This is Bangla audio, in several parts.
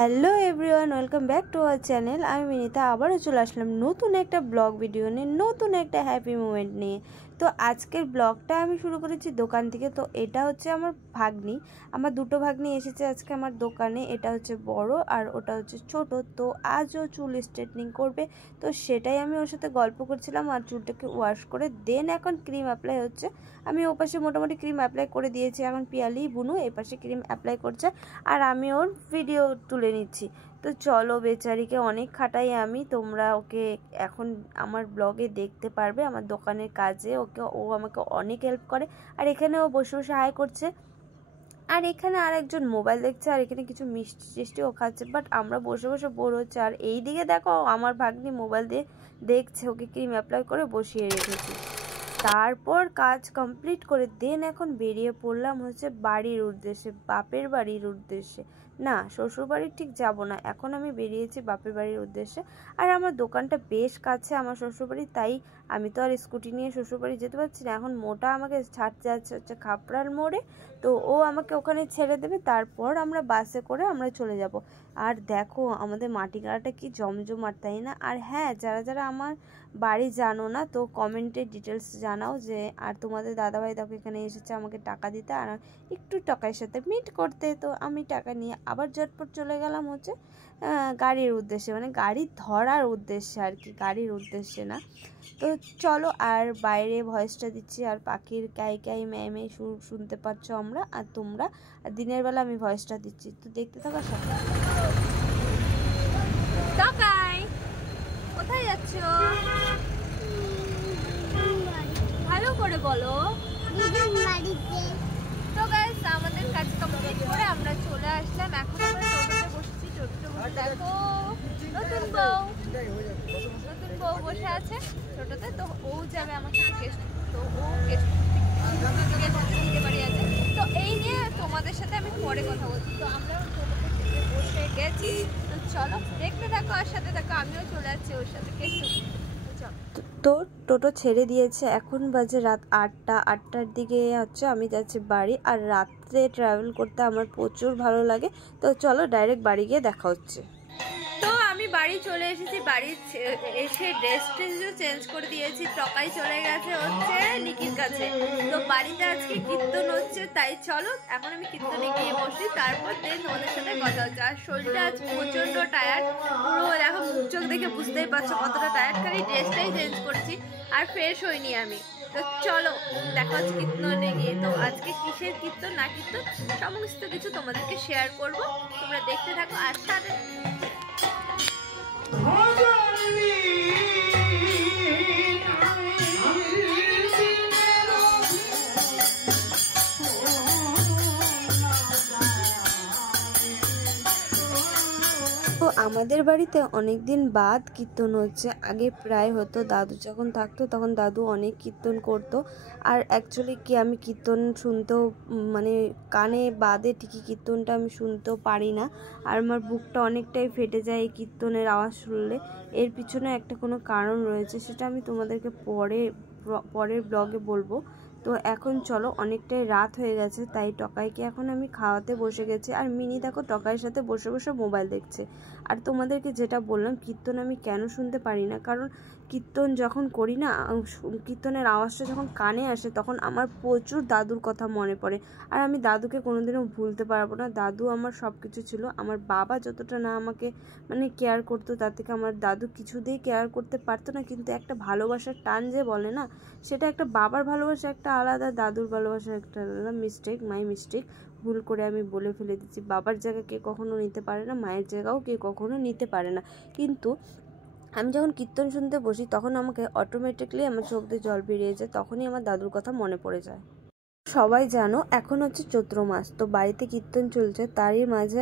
Hello everyone, welcome back to our channel. আমি মিনিতা আবারও চলে আসলাম নতুন একটা ব্লগ ভিডিও নিয়ে, নতুন একটা হ্যাপি মোমেন্ট নিয়ে। তো আজকের ব্লগটা আমি শুরু করেছি দোকান থেকে। তো এটা হচ্ছে আমার ভাগ্নি, আমার দুটো ভাগ্নি এসেছে আজকে আমার দোকানে। এটা হচ্ছে বড় আর ওটা হচ্ছে ছোট। তো আজও চুল স্ট্রেটনিং করবে, তো সেটাই আমি ওর সাথে গল্প করছিলাম। আর চুলটাকে ওয়াশ করে দেন এখন ক্রিম অ্যাপ্লাই হচ্ছে। আমি ওপাশে মোটামুটি ক্রিম অ্যাপ্লাই করে দিয়েছি, এখন পিয়ালি বুনু এপাশে ক্রিম অ্যাপ্লাই করছে আর আমি ওর ভিডিও তুলে নিচ্ছি। তো চলো, বেচারিকে অনেক খাটাই আমি, তোমরা ওকে এখন আমার ব্লগে দেখতে পারবে আমার দোকানের কাজে। ও আমাকে অনেক হেল্প করে। আর এখানে ও বসে বসে হাই করছে, আর এখানে আর একজন মোবাইল দেখছে, আর এখানে কিছু মিষ্টি টিষ্টিও খাচ্ছে। বাট আমরা বসে বসে বোর হচ্ছে। আর এই দিকে দেখো আমার ভাগ্নি মোবাইল দিয়ে দেখছে, ওকে ক্রিম অ্যাপ্লাই করে বসিয়ে রেখেছি। তারপর কাজ কমপ্লিট করে দেন এখন বেরিয়ে পড়লাম হচ্ছে বাড়ির উদ্দেশ্যে, বাপের বাড়ির উদ্দেশ্যে। না, শ্বশুর বাড়ির ঠিক যাব না, এখন আমি বেরিয়েছি বাপের বাড়ির উদ্দেশ্যে। আর আমার দোকানটা বেশ কাছে আমার শ্বশুরবাড়ি, তাই আমি তো আর স্কুটি নিয়ে শ্বশুরবাড়ি যেতে পারছি না। এখন মোটা আমাকে ছাড়তে যাচ্ছে হচ্ছে খাপড়ার মোড়ে, তো ও আমাকে ওখানে ছেড়ে দেবে, তারপর আমরা বাসে করে আমরা চলে যাব। আর দেখো আমাদের মাটিগাড়াটা কি জমজমাট, তাই না? আর হ্যাঁ, যারা যারা আমার বাড়ি জানো না তো কমেন্টে ডিটেলস জানাও যে, আর তোমাদের দাদাভাই দেখো এখানে এসেছে আমাকে টাকা দিতে আর একটু টাকার সাথে মিট করতে। তো আমি টাকা নিয়ে আবার ঝটপট চলে গেলাম হচ্ছে গাড়ির উদ্দেশ্যে, মানে গাড়ি ধরার উদ্দেশ্যে আর কি, গাড়ির উদ্দেশ্যে না। তো চলো, আর বাইরে ভয়েসটা দিচ্ছি আর পাখির ক্যাই ক্যাই ম্যাই ম্যাই সুর শুনতে পাচ্ছ আমরা আর তোমরা, আর দিনের বেলা আমি ভয়েসটা দিচ্ছি। তো দেখতে থাকো সাথে। কোথায় যাচ্ছ? ভালো করে বলো। তো গাইস, আমাদের কাজ কমপ্লিট করে আমরা চলে আসলাম। এখন আমরা টোটোতে বসেছি। টোটোতে বসে দেখো নতুন বউ বসে আছে টোটোতে। তো ও যাবে আমার সাথে কেষ্ট, তো ও কেষ্ট দিতে পারি আছে। তো এই নিয়ে তোমাদের সাথে আমি পরে কথা বলছি। তো আমরা টোটোতে বসে গেছি, তো চলো দেখতে থাকো আর সাথে থাকো, আমিও চলে যাচ্ছি ওর সাথে কেষ্ট। তো টোটো ছেড়ে দিয়েছে, এখন বাজে রাত 8টার দিকে হচ্ছে আমি যাচ্ছি বাড়ি। আর রাত্রে ট্রাভেল করতে আমার প্রচুর ভালো লাগে। তো চলো ডাইরেক্ট বাড়ি গিয়ে দেখা হচ্ছে। তো আমি বাড়ি চলে এসেছি, বাড়ি এসে ড্রেস চেঞ্জ করে দিয়েছি। টকাই চলে গেছে হচ্ছে নিকির কাছে। তো বাড়িতে আজকে কীর্তন হচ্ছে, তাই চলো এখন আমি কীর্তনে গিয়ে বসি, তারপর দেন তোমাদের সাথে কথা হচ্ছে। আর শরীরটা আজ প্রচন্ড টায়ার্ড, পুরো দেখো মুখ চোখ দেখে বুঝতেই পারছো কতটা টায়ার্ড। খালি ড্রেসটাই চেঞ্জ করেছি আর ফ্রেশ হইনি আমি। তো চলো দেখা হচ্ছে কীর্তনে গিয়ে। তো আজকে কিসের কীর্তন না কীর্তন সমস্ত কিছু তোমাদেরকে শেয়ার করব, তোমরা দেখতে থাকো আর সাথে। তো আমাদের বাড়িতে অনেক দিন বাদ কীর্তন হচ্ছে। আগে প্রায় হতো, দাদু যখন থাকতো তখন দাদু অনেক কীর্তন করতো। আর অ্যাকচুয়ালি কি আমি কীর্তন শুনতেও মানে কানে বাদে ঠিকই কীর্তনটা আমি শুনতেও পারি না। আর আমার বুকটা অনেকটাই ফেটে যায় এই কীর্তনের আওয়াজ শুনলে। এর পিছনে একটা কোনো কারণ রয়েছে, সেটা আমি তোমাদেরকে পরের ব্লগে বলবো। তো এখন চলো, অনেকটাই রাত হয়ে গেছে, তাই টকাইকে এখন আমি খাওয়াতে বসে গেছি। আর মিনি দেখো টকাইয়ের সাথে বসে বসে মোবাইল দেখছে। আর তোমাদেরকে যেটা বললাম, কীর্তন আমি কেন শুনতে পারি না, কারণ কীর্তন যখন করি না, কীর্তনের আওয়াজটা যখন কানে আসে তখন আমার প্রচুর দাদুর কথা মনে পড়ে। আর আমি দাদুকে কোনোদিনও ভুলতে পারবো না। দাদু আমার সব কিছু ছিল। আমার বাবা যতটা না আমাকে মানে কেয়ার করতো, তার থেকে আমার দাদু কিছুতেই কেয়ার করতে পারতো না। কিন্তু একটা ভালোবাসার টান যে বলে না, সেটা একটা বাবার ভালোবাসা একটা আলাদা, দাদুর ভালোবাসা একটা আলাদা। মাই মিস্টেক, ভুল করে আমি বলে ফেলে দিচ্ছি। বাবার জায়গা কে কখনো নিতে পারে না, মায়ের জায়গাও কে কখনো নিতে পারে না। কিন্তু আমি যখন কীর্তন শুনতে বসি তখন আমাকে অটোমেটিকলি আমার চোখ দিয়ে জল বেরিয়ে যায়, তখনই আমার দাদুর কথা মনে পড়ে যায়। সবাই জানো এখন হচ্ছে চৈত্র মাস, তো বাড়িতে কীর্তন চলছে, তারই মাঝে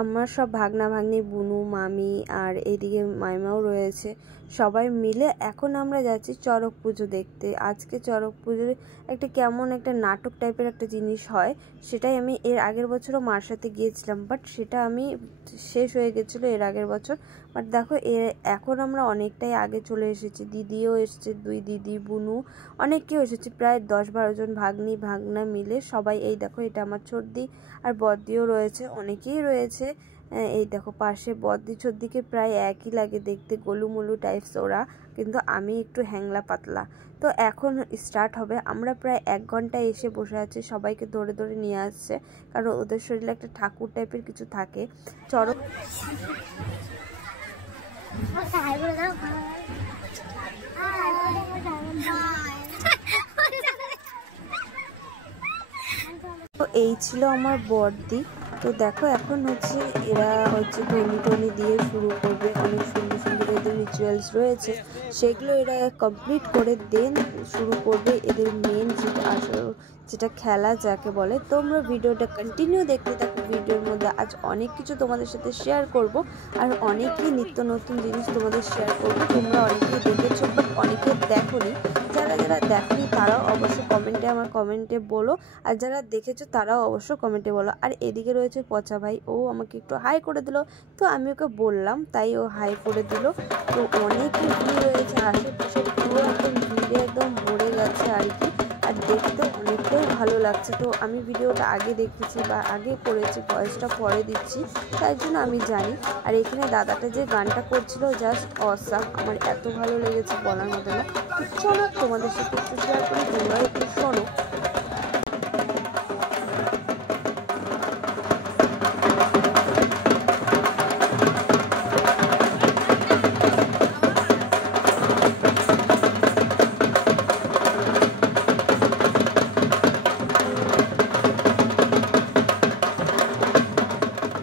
আমার সব ভাগনা ভাগ্নি, বুনু, মামি আর এদিকে মাইমাও রয়েছে। সবাই মিলে এখন আমরা যাচ্ছি চড়ক পুজো দেখতে। আজকে চড়ক পুজোর একটা কেমন একটা নাটক টাইপের একটা জিনিস হয়, সেটাই আমি এর আগের বছরও মার সাথে গিয়েছিলাম, বাট সেটা আমি শেষ হয়ে গেছিলো এর আগের বছর। বাট দেখো এখন আমরা অনেকটাই আগে চলে এসেছি। দিদিও এসেছে, 2 দিদি, বুনু, অনেক কেউ এসেছে, প্রায় 10-12 জন ভাগনা মিলে সবাই। এই দেখো এটা আমার ছোটদি আর বড়দিও রয়েছে, অনেকেই রয়েছে। এই দেখো পাশে বদ্দি ছদ্দিকে প্রায় একই লাগে দেখতে, গোলুমোলু টাইপস ওরা, কিন্তু আমি একটু হ্যাংলা পাতলা। তো এখন স্টার্ট হবে। আমরা প্রায় 1 ঘন্টায় এসে বসে আছি, সবাইকে ধরে ধরে নিয়ে আসছে, কারণ ওদের শরীরে একটা ঠাকুর টাইপের কিছু থাকে। চরক তো এই ছিল আমার বড়দি। তো দেখো এখন হচ্ছে এরা হচ্ছে টনি দিয়ে শুরু করবে, অনেক সুন্দর সুন্দর এদের রিচুয়ালস রয়েছে, সেগুলো এরা কমপ্লিট করে দেন শুরু করবে এদের মেন যেটা আসল যেটা খেলা যাকে বলে। তোমরা ভিডিওটা কন্টিনিউ দেখতে থাকো। ভিডিওর মধ্যে আজ অনেক কিছু তোমাদের সাথে শেয়ার করব, আর অনেকই নিত্য নতুন জিনিস তোমাদের শেয়ার করব। তোমরা অনেকেই দেখেছো, বাট অনেকে দেখোনি। যারা যারা দেখনি তারাও অবশ্য আমার কমেন্টে বলো, আর যারা দেখেছো তারাও অবশ্য কমেন্টে বলো। আর এদিকে রয়েছে পচা ভাই, ও আমাকে একটু হাই করে দিল, তো আমি ওকে বললাম তাই ও হাই করে দিল। তো অনেকই ভিড় রয়েছে আশেপাশে, পুরো একদম ভিড়ে একদম ভরে গেছে আর কি। আর দেখতে অনেকটাই ভালো লাগছে। তো আমি ভিডিওটা আগে দেখেছি বা আগে করেছি, ভয়েসটা পরে দিচ্ছি, তাই জন্য আমি জানি। আর এখানে দাদাটা যে গানটা করছিল জাস্ট অসাম, আমার এত ভালো লেগেছে বলার মতো না। তো চলো তোমাদের সাথে একটু শেয়ার করি, তোমরা একটু শোনো।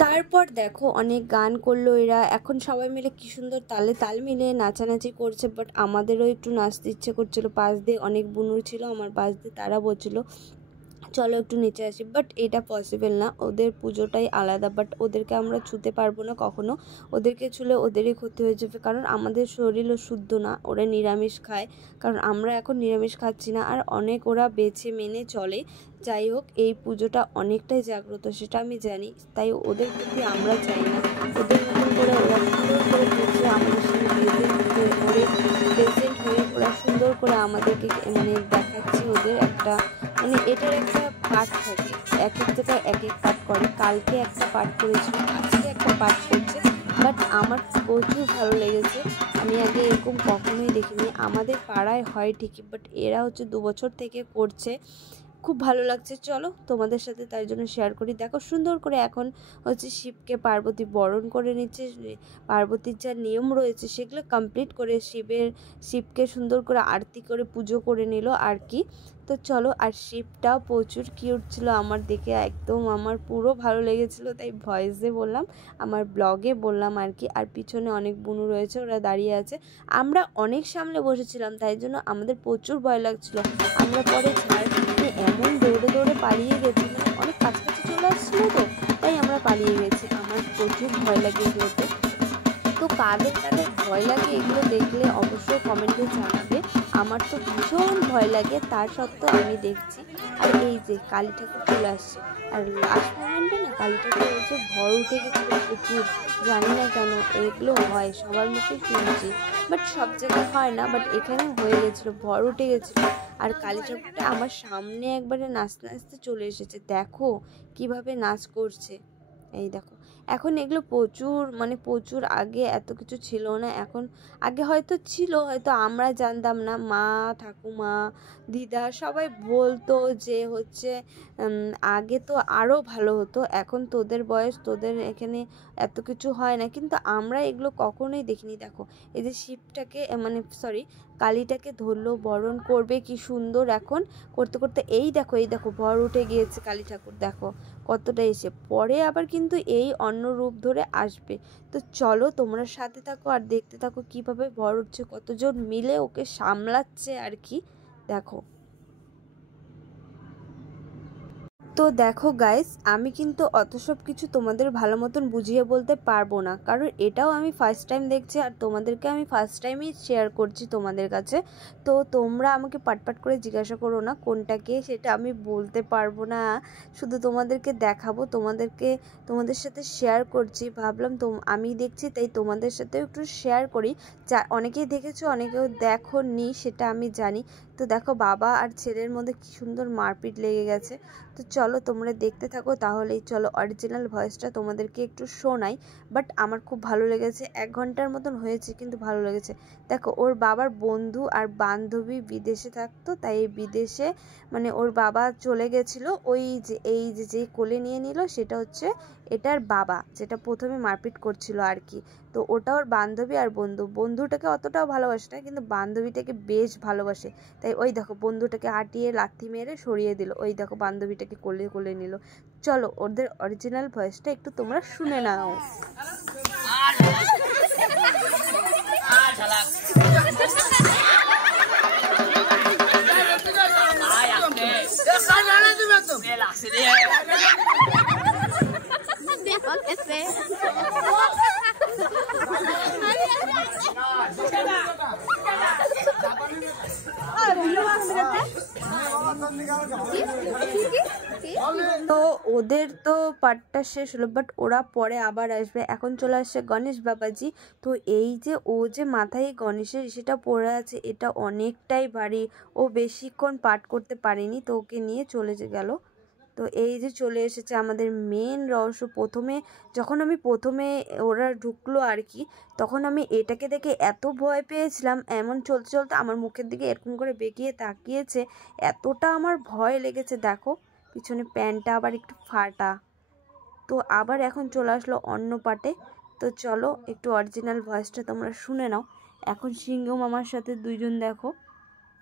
তারপর দেখো অনেক গান করলো এরা, এখন সবাই মিলে কি সুন্দর তালে তাল মিলিয়ে নাচানাচি করছে। বাট আমাদেরও একটু নাচতে ইচ্ছে করছিল। পাশ দিয়ে অনেক বুনুর ছিল আমার পাশ দিয়ে, তারা বলছিল চলো একটু নিচে আসি, বাট এটা পসিবল না, ওদের পুজোটাই আলাদা। বাট ওদেরকে আমরা ছুতে পারবো না কখনো, ওদেরকে ছুলে ওদেরই ক্ষতি হয়ে যাবে, কারণ আমাদের শরীরও শুদ্ধ না, ওরা নিরামিষ খায়, কারণ আমরা এখন নিরামিষ খাচ্ছি না। আর অনেক ওরা বেছে মেনে চলে। যাই হোক, এই পুজোটা অনেকটাই জাগ্রত সেটা আমি জানি, তাই ওদের প্রতি আমরা চাই না। ওদের মতন করে ওরা সুন্দর করে পুজো আমাদের সঙ্গে প্রেজেন্ট হয়ে ওরা সুন্দর করে আমাদেরকে মানে দেখাচ্ছে ওদের একটা, মানে এটার একটা পাঠ থাকে, এক এক জায়গায় এক এক পাঠ করে। কালকে একটা পাঠ করেছিল, আজকে একটা পাঠ করছে, বাট আমার প্রচুর ভালো লেগেছে। আমি আগে এরকম কখনোই দেখিনি। আমাদের পাড়ায় হয় ঠিকই, বাট এরা হচ্ছে 2 বছর থেকে করছে, খুব ভালো লাগছে। চলো তোমাদের সাথে তাই জন্য শেয়ার করি। দেখো সুন্দর করে এখন হচ্ছে শিবকে পার্বতী বরণ করে নিচ্ছে, পার্বতীর যা নিয়ম রয়েছে সেগুলো কমপ্লিট করে শিবকে সুন্দর করে আরতি করে পুজো করে নিল আর কি। তো চলো, আর শিবটাও প্রচুর কিউট ছিল, আমার দেখে একদম আমার পুরো ভালো লেগেছিল, তাই ভয়েসে বললাম, আমার ব্লগে বললাম আর কি। আর পিছনে অনেক বুনু রয়েছে, ওরা দাঁড়িয়ে আছে। আমরা অনেক সামনে বসেছিলাম, তাই জন্য আমাদের প্রচুর ভয় লাগছিল। আমরা পরে এমন দৌড়ে দৌড়ে পালিয়ে গেছি, মানে অনেক কাছাকাছি চলে আসছিলো, তো তাই আমরা পালিয়ে গেছি। আমার প্রচুর ভয় লাগে এগুলোতে। তো কাদের কাদের ভয় লাগে এগুলো দেখলে অবশ্যই কমেন্টে জানাবে। আমার তো ভীষণ ভয় লাগে, তার সত্ত্বেও আমি দেখছি। আর এই যে কালী ঠাকুর চলে আসছে, আর লাস্ট মোমেন্টে না কালী ঠাকুর হচ্ছে ভর উঠে গেছিলো প্রচুর, জানি না কেন এগুলো হয়, সবার মুখে শুনছি, বাট সব জায়গায় হয় না, বাট এখানে হয়ে গেছিলো, ভর উঠে গেছিলো। আর কালী ঠাকুরটা আমার সামনে একবারে নাচতে নাচতে চলে এসেছে, দেখো কিভাবে নাচ করছে, এই দেখো। এখন এগুলো প্রচুর মানে প্রচুর, আগে এত কিছু ছিল না, এখন আগে হয়তো ছিল, হয়তো আমরা জানতাম না, মা ঠাকুমা দিদা সবাই বলতো যে হচ্ছে আগে তো আরও ভালো হতো, এখন তোদের বয়স, তোদের এখানে এত কিছু হয় না, কিন্তু আমরা এগুলো কখনোই দেখিনি। দেখো এই যে শিবটাকে মানে সরি কালীটাকে ধরলো, বরণ করবে কি সুন্দর, এখন করতে করতে এই দেখো ভর উঠে গিয়েছে কালী ঠাকুর, দেখো কতটা এসে পরে আবার কিন্তু এই অন্য রূপ ধরে আসবে। তো চলো তোমরা সাথে থাকো আর দেখতে থাকো কিভাবে ভর উঠছে, কতজন মিলে ওকে সামলাচ্ছে আর কি, দেখো। তো দেখো গাইস, আমি কিন্তু অত সব কিছু তোমাদের ভালো মতন বুঝিয়ে বলতে পারবো না, কারণ এটাও আমি ফার্স্ট টাইম দেখছি, আর তোমাদেরকে আমি ফার্স্ট টাইমই শেয়ার করছি তোমাদের কাছে। তো তোমরা আমাকে পাটপাট করে জিজ্ঞাসা করো না কোনটাকে, সেটা আমি বলতে পারবো না, শুধু তোমাদেরকে দেখাবো, তোমাদের সাথে শেয়ার করছি। ভাবলাম আমি দেখছি তাই তোমাদের সাথেও একটু শেয়ার করি। যা অনেকেই দেখেছো অনেকেও দেখোনি সেটা আমি জানি। তো দেখো বাবা আর ছেলের মধ্যে কি সুন্দর মারপিট লেগে গেছে। তো চলো তোমরা দেখতে থাকো, তাহলেই চলো অরিজিনাল ভয়েসটা তোমাদেরকে একটু শোনাই। বাট আমার খুব ভালো লেগেছে, 1 ঘন্টার মতন হয়েছে কিন্তু ভালো লেগেছে। দেখো ওর বাবার বন্ধু আর বান্ধবী বিদেশে থাকতো, তাই বিদেশে মানে ওর বাবা চলে গেছিলো, ওই যে এই যে কোলে নিয়ে নিল সেটা হচ্ছে এটার বাবা, যেটা প্রথমে মারপিট করছিল আর কি। তো ওটা ওর বান্ধবী আর বন্ধুটাকে অতটাও ভালোবাসে না, কিন্তু বান্ধবীটাকে বেশ ভালোবাসে। তাই ওই দেখো বন্ধুটাকে হাঁটিয়ে লাথি মেরে সরিয়ে দিল, ওই দেখো বান্ধবীটাকে কোলে কোলে নিল। চলো ওদের অরিজিনাল ভয়েসটা একটু তোমরা শুনে নাও। তো ওদের তো পার্টটা শেষ হলো, বাট ওরা পরে আবার আসবে। এখন চলে আসছে গণেশ বাবাজি। তো এই যে ও যে মাথায় গণেশের সেটা পড়ে আছে, এটা অনেকটাই ভারী, ও বেশিক্ষণ পাঠ করতে পারেনি, তো ওকে নিয়ে চলে গেল। তো এই যে চলে এসেছে আমাদের মেন রহস্য। যখন আমি প্রথমে ওরা ঢুকলো আর কি, তখন আমি এটাকে দেখে এত ভয় পেয়েছিলাম, এমন চলতে চলতে আমার মুখের দিকে এরকম করে বেঁকিয়ে তাকিয়েছে, এতটা আমার ভয় লেগেছে। দেখো পিছনে প্যান্টটা আবার একটু ফাটা। তো আবার এখন চলে আসলো অন্য পার্টে। তো চলো একটু অরিজিনাল ভয়েসটা তোমরা শুনে নাও। এখন সিংহ মামার সাথে দুইজন দেখো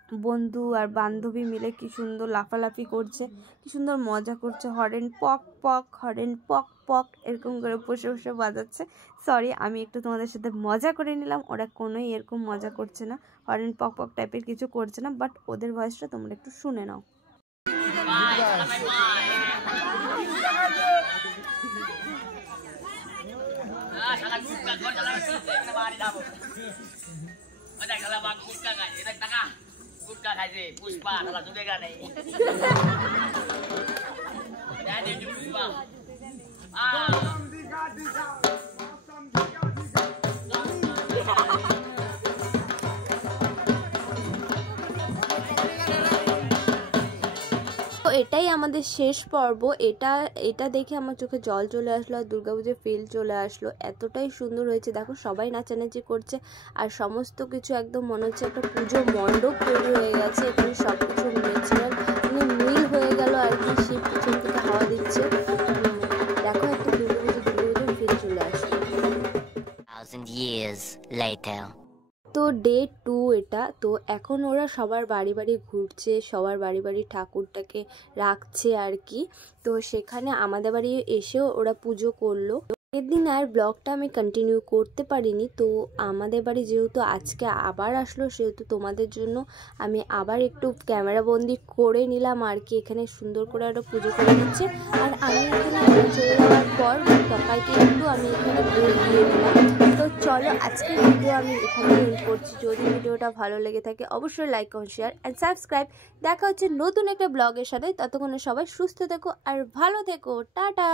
বন্ধু আর বান্ধবী মিলে কি সুন্দর লাফালাফি করছে, কি সুন্দর মজা করছে, হরেন পক পক, হরেন পক পক এরকম করে বসে বসে বাজাচ্ছে। সরি, আমি একটু তোমাদের সাথে মজা করে নিলাম, ওরা কোনোই এরকম মজা করছে না, হরেন পক পক টাইপের কিছু করছে না। বাট ওদের ভয়েসটা তোমরা একটু শুনে নাও। Gutka খাইছে পুষ্পা শালা চলে গেলে দাদি পুষ্পা তো এটাই আমাদের শেষ পর্ব। এটা দেখে আমার চোখে জল চলে আসলো আর দুর্গাপুজোর ফিল চলে আসলো। এতটাই সুন্দর হয়েছে, দেখো সবাই নাচানাচি করছে আর সমস্ত কিছু একদম মনে হচ্ছে একটা পুজো মণ্ডপ তৈরি হয়ে গেছে। এখানে সব কিছু ন্যাচারাল মানে মিল হয়ে গেল আর কি। শিব পিছন থেকে হাওয়া দিচ্ছে, দেখো একটা দুর্গাপুজোর ফিল চলে আসলো। 1000 years later তো ডে 2 এটা। তো এখন ওরা সবার বাড়ি বাড়ি ঘুরছে, সবার বাড়ি বাড়ি ঠাকুরটাকে রাখছে আর কি। তো সেখানে আমাদের বাড়ি এসেও ওরা পুজো করলো। এদিন আর ব্লগটা আমি কন্টিনিউ করতে পারিনি। তো আমাদের বাড়ি যেহেতু আজকে আবার আসলো, সেহেতু তোমাদের জন্য আমি আবার একটু ক্যামেরা বন্দি করে নিলাম আর কি। এখানে সুন্দর করে একটা পুজো করে দিচ্ছে আর আমি এখানে চলে যাওয়ার পর সবাইকে একটু আমি এখানে দই দিয়ে দিলাম। তো চলো আজকের ভিডিও আমি এখানে এন্ড করছি। যদি ভিডিওটা ভালো লেগে থাকে অবশ্যই like comment share and subscribe. দেখা হচ্ছে নতুন একটা ব্লগের সাথে, ততক্ষণে সবাই সুস্থ থেকো আর ভালো থেকো। টাটা।